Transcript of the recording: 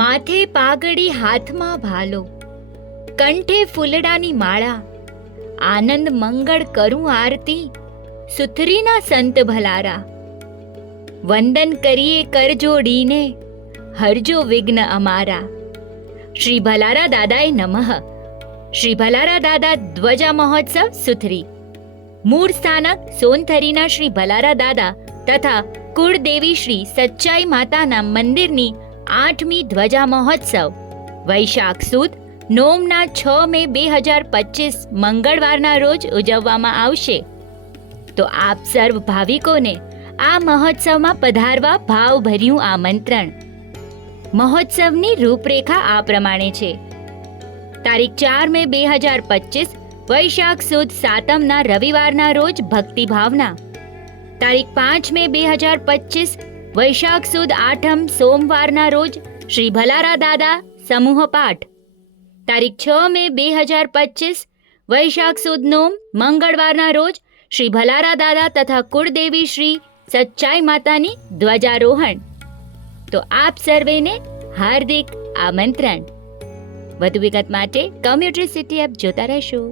માથે પાઘડી હાથમાં ભાલો, કંઠે ફૂલડાની માળા, આનંદ મંગળ કરું આરતી, સુથરીના સંત ભલારા. વંદન કરીએ કરજોડીને, હરજો વિઘ્ન અમારા. શ્રી ભલારા દાદાએ નમઃ. શ્રી ભલારા દાદા ધ્વજા મહોત્સવ સુથરી. મૂળ સ્થાનક સોનથરીના શ્રી ભલારા દાદા તથા કુળદેવી શ્રી સચ્ચાઈ માતાના મંદિરની 8મી ધ્વજા મહોત્સવ વૈશાખ સુદ નોમના 6 મે 2025 મંગળવારના રોજ ઉજવવામાં આવશે. તો આપ સર્વ ભાવિકોને આ મહોત્સવમાં પધારવા ભાવભર્યું આમંત્રણ. મહોત્સવની રૂપરેખા આ પ્રમાણે છે. તારીખ 4 મે 2025 વૈશાખ સુદ 7મના રવિવારના રોજ ભક્તિ ભાવના. તારીખ 5 મે 2025 વૈશાખ સુદ 8મ સોમવારના રોજ શ્રી ભલારા દાદા સમૂહ પાઠ. તારીખ 6 મે 2025 વૈશાખ સુદ 9 મંગળવારના રોજ શ્રી ભલારા દાદા તથા કુળદેવી શ્રી સચ્ચાઈ માતાની ધ્વજારોહણ. તો આપ સર્વેને હાર્દિક આમંત્રણ. વધુ વિગત માટે કોમ્યુનિટી સિટી એપ જોતા રહેશો.